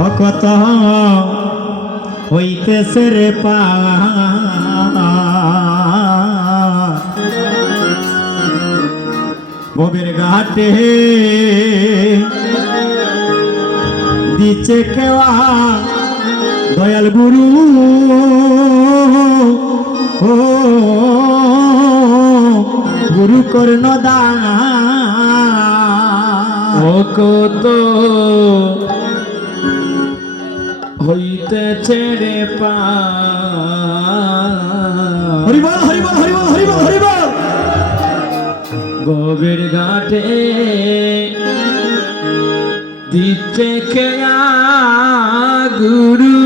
ও কত হইতেছে রে পা ঘাটে দিচ্ছে কেওয়া দয়াল গুরু। ও, গুরু কর্ণ দান। ও কত হইতেছে রে পা। হরিবল হরিবল হরিবল হরিবল হরিবল। গবের ঘাটে দিচ্ছে খেয়া গুরু।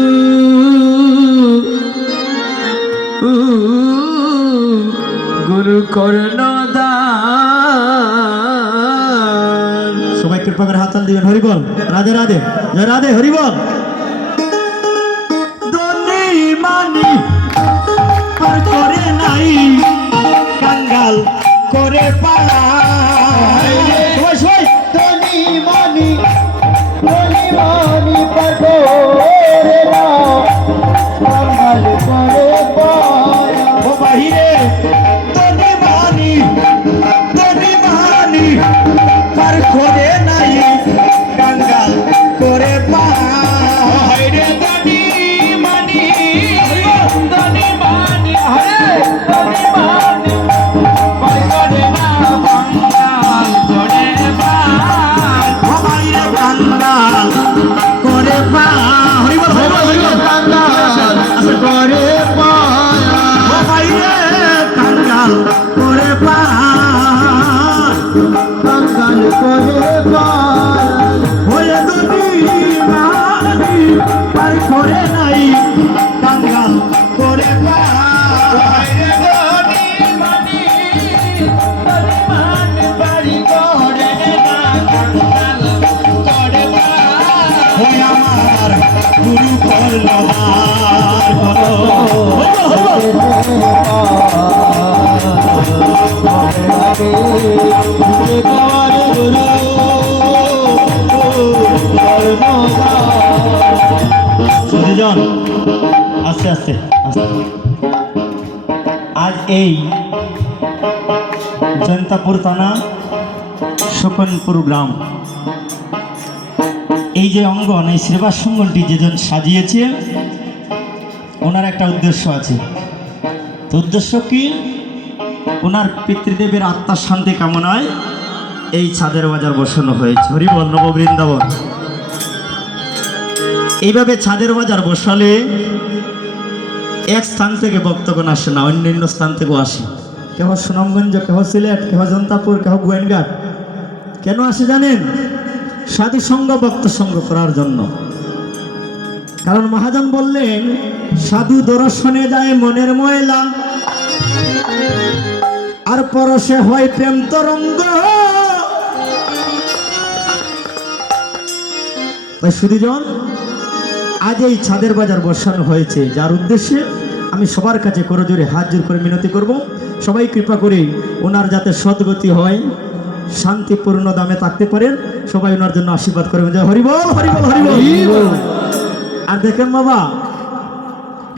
গুরু কর্ণ সবাই কৃপা করে হাতাল দিবেন। হরিবল রাধে রাধে। জয় রাধে হরিবল। করে বান ওই আমার গুরু করলবার সুধিজন আস্তে আস্তে আজ এই জয়ন্তাপুর থানা, শোকনপুর গ্রাম। এই যে অঙ্গন, এই শ্রীবাস অঙ্গনটি যেজন সাজিয়েছে, ওনার একটা উদ্দেশ্য আছে। তো উদ্দেশ্য কি? ওনার পিতৃদেবের আত্মার শান্তি কামনায় এই ছাদের বাজার বসানো হয়েছে। হরিবল নববৃন্দাবন। এইভাবে ছাদের বাজার বসালে এক স্থান থেকে ভক্তগণ আসে না, অন্যান্য স্থান থেকেও আসে। কেহ সুনামগঞ্জ, কেহ সিলেট, কেহ জন্তাপুর, কেহ গোয়েনঘাট কেন আসে জানেন? সাধু সঙ্গ, ভক্ত সঙ্গ করার জন্য। কারণ মহাজন বললেন, সাধু দর্শনে যায় মনের ময়লা, আর পরশে হয় প্রেম তরঙ্গ। তাই সুদীজন আজ এই ছাদের বাজার বসানো হয়েছে যার উদ্দেশ্যে আমি সবার কাছে করজোরে হাত জোর করে মিনতি করব। সবাই কৃপা করে ওনার যাতে সদ্গতি হয় শান্তিপূর্ণ দামে থাকতে পারেন। সবাই ওনার জন্য আশীর্বাদ করবেন। যে হরিবল হরিবল হরিবল আর দেখেন বাবা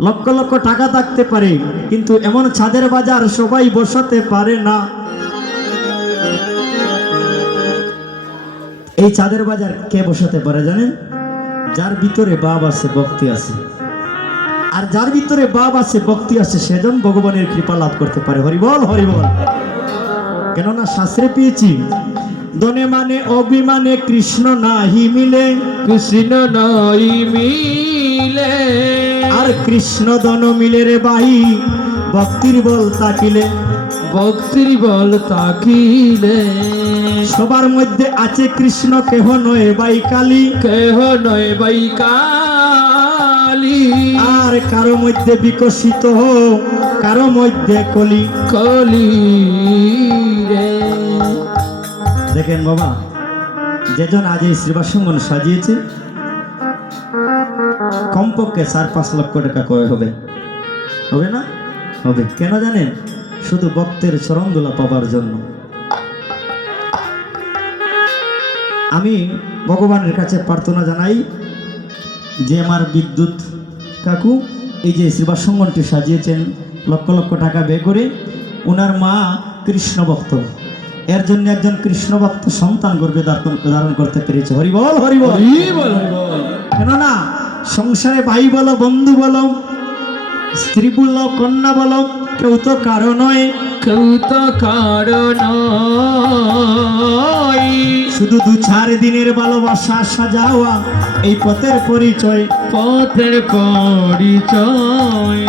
লক্ষ লক্ষ টাকা থাকতে পারে কিন্তু এমন ছাদের বাজার সবাই বসাতে পারে না। এই চাঁদের বাজার কে বসাতে পারে জানেন? যার ভিতরে বাপ আছে ভক্তি আছে। আর যার ভিতরে বাপ আছে ভক্তি আছে সেজন ভগবানের কৃপা লাভ করতে পারে। হরিবল হরিবল কেননা শাস্ত্রে পেয়েছি দনে মানে অভিমানে কৃষ্ণ নাহি মিলে। কৃষ্ণ নই মিলে। আর কৃষ্ণ দন মিলে রে বাহি ভক্তির বল তাকিলে। ভক্তির বল তাকিলে। সবার মধ্যে আছে কৃষ্ণ কেহ নয় বাই কালী কেহ নয় বাই কালি আর কারও মধ্যে বিকশিত কারও মধ্যে কলি। কলি রে। দেখেন বাবা যেজন আজ এই শ্রীবাসঙ্গন সাজিয়েছে কমপক্ষে চার পাঁচ লক্ষ টাকা কয় হবে। হবে না? হবে। কেন জানেন? শুধু ভক্তের চরণদোলা পাবার জন্য। আমি ভগবানের কাছে প্রার্থনা জানাই যে আমার বিদ্যুৎ কাকু এই যে শ্রীবাসঙ্গনটি সাজিয়েছেন লক্ষ লক্ষ টাকা ব্যয় করে ওনার মা কৃষ্ণ ভক্ত। এর জন্য একজন কৃষ্ণ ভক্ত সন্তান গর্বে ধারণ- করতে পেরেছে। হরিবল হরিবল হরি বল হরি বল। কেননা সংসারে ভাই বলো বন্ধু বলো স্ত্রী বলো কন্যা বলো কেউ তো কারও নয় কেউ তো কারণ শুধু দু চার দিনের ভালোবাসা সাজাওয়া এই পথের পরিচয়। পথের পরিচয়।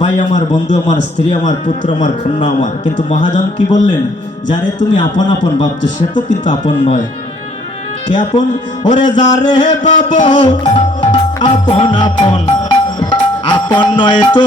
ভাই আমার বন্ধু আমার স্ত্রী আমার পুত্র আমার কন্যা আমার। কিন্তু মহাজন কি বললেন? যারে তুমি আপন আপন ভাবছ সে তো কিন্তু আপন নয়। কে আপন? ওরে যারে বাবু আপন আপন। আপন নয় তো।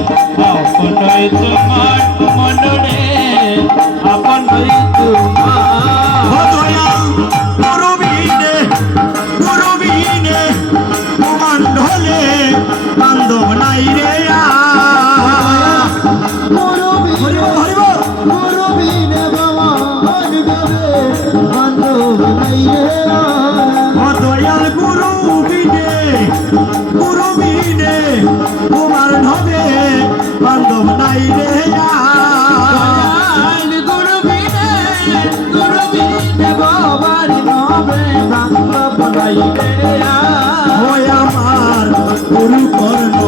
আপনই তোমার মন রে আপনই তোমার ও দয়াল গুরুবিনে গুরুবিনে বান্ধব নাই রে আ। হরিবল, হরিবল। দয়াল গুরুবিনে আমার গুরু কর্ণ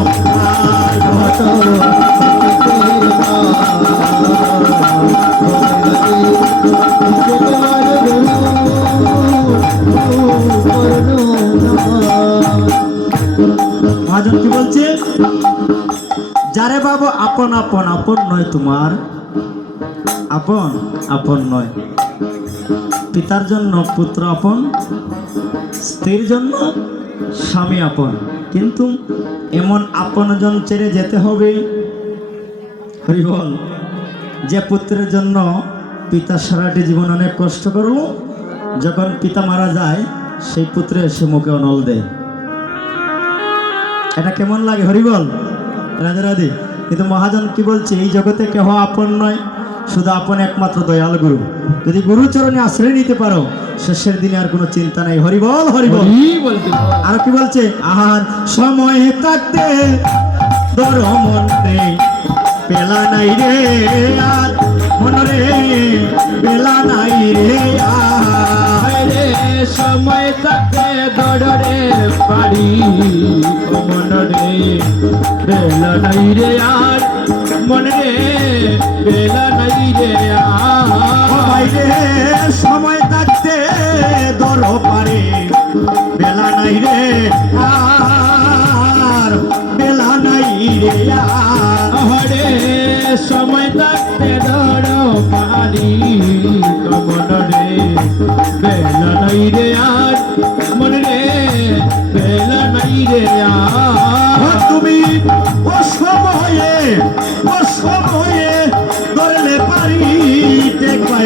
মহাজন কি বলছে? যারে বাবু আপন আপন আপন নয় তোমার। আপন আপন নয়। পিতার জন্য পুত্র আপন, স্ত্রীর জন্য স্বামী আপন। কিন্তু এমন আপনজন ছেড়ে যেতে হবে। হরিবল যে পুত্রের জন্য পিতা সারাটি জীবন অনেক কষ্ট করল, যখন পিতা মারা যায়, সেই পুত্রে সে মুখে অনল দেয়। এটা কেমন লাগে? হরিবল রাধে। কিন্তু মহাজন কি বলছে? এই জগতে কেহ আপন নয়। শুধু আপন একমাত্র দয়াল গুরু। যদি গুরুচরণে আশ্রয় নিতে পারো শেষের দিনে আর কোনো চিন্তা নাই। হরিবল হরিবল আর কি বলছে? আর সময় থাকতে পেলা নাই রে আর পেলা নাই রে আর। সময় তাকে দড়রে মন রে নাই রে আর। মন রে বেলা নাই রে বাইরে সময় থাকতে দর পারে বেলা নাই রে আর।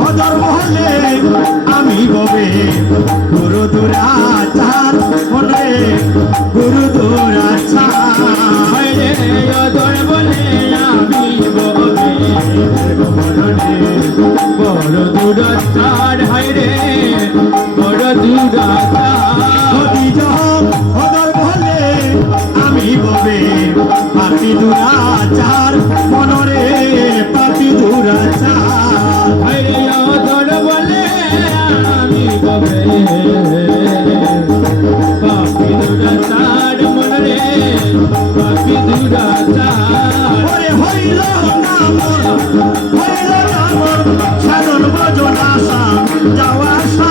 হদর মহলে আমি গবে, গুরু দুরাচার বলে গুরু দুরাচার হদর বলে আমি গবে মননে বড় দুরাচার, হায় রে বড় দুরাচার। যাবে পাপি দুরাচার মনরে পাপি দুরাচার। ধর বলে আমি কবে? পাপি দুরাচার মনরে পাপি দুরাচার। হইল না হইল না সাধন ভজন আশা যাওয়া আশা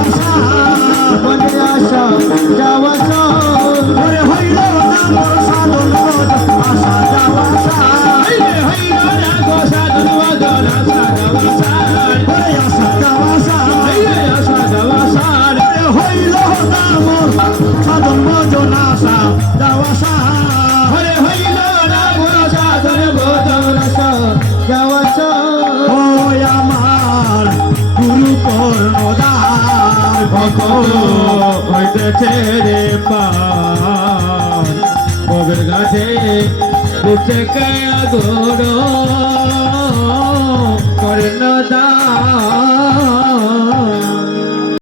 Oh, হইতেছে রে পাবের গাছে বুঝে কায়া